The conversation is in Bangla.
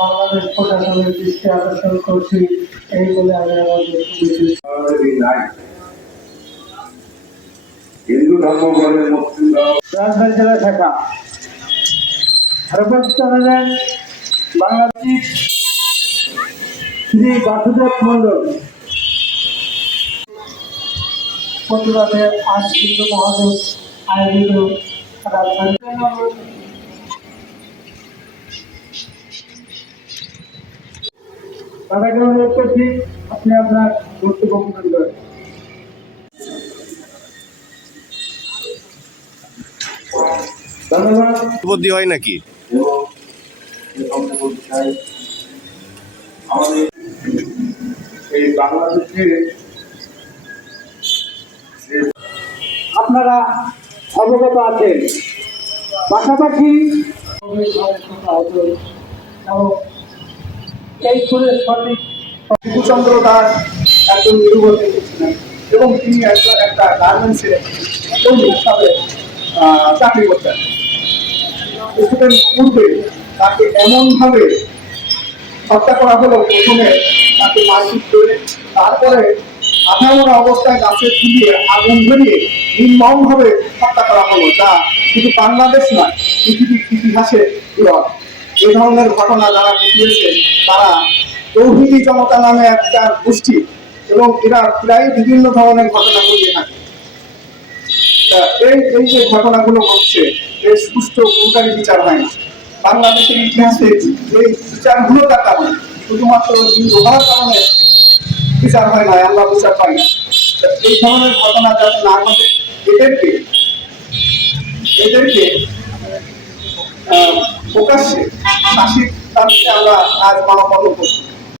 বাংলাদেশ প্রশাসনের দৃষ্টি আকর্ষণ করছি এই বলে আমি আমার হিন্দু ধর্ম বলেন, মুসলিম রাজশাহী জেলা শাখা চ্যানেলের বাংলাদেশ শ্রী বাসুদেব মন্ডল প্রতিবাদে আজ হিন্দু মহাদেব আয়োজিত রাজধানী তাদেরকে অনুরোধ করছি আপনি আপনার বক্তব্য প্রদান করেন। ধন্যবাদ। বুদ্ধি হয় নাকি আমাদের এই বাংলাদেশে আপনারা অবগত আছেন, পাশাপাশি এই সুরের সঠিক শিবুচন্দ্র দাস একজন নিরুবতী ছিলেন এবং তিনি একটা গার্মেন্টসে কর্মী হিসাবে চাকরি করতেন। কিছুদিন পূর্বে তাকে এমনভাবে হত্যা করা হলো, প্রথমে তাকে মারপিট করে, তারপরে আধামরা অবস্থায় গাছে ঝুলিয়ে আগুন ধরিয়ে নির্মমভাবে হত্যা করা হলো, যা শুধু বাংলাদেশ নয় পৃথিবীর ইতিহাসে বিরল। এ ধরনের ঘটনা যারা ঘটিয়েছে তারা তৌহিদি জনতা নামে একটা গোষ্ঠী এবং এরা প্রায় বিভিন্ন ধরনের ঘটনা ঘটিয়ে থাকে। এই যে ঘটনাগুলো ঘটছে এর সুষ্ঠু কোনটারই বিচার হয় না। বাংলাদেশের ইতিহাসে এই বিচারগুলো তার কারণে শুধুমাত্র হিন্দু হওয়ার কারণে বিচার হয় না, আমরা বিচার পাই না। এই ধরনের ঘটনা যাতে না ঘটে এদেরকে প্রকাশ্যে ফাঁসির দাবিতে আমরা আজ মানববন্ধন করছি।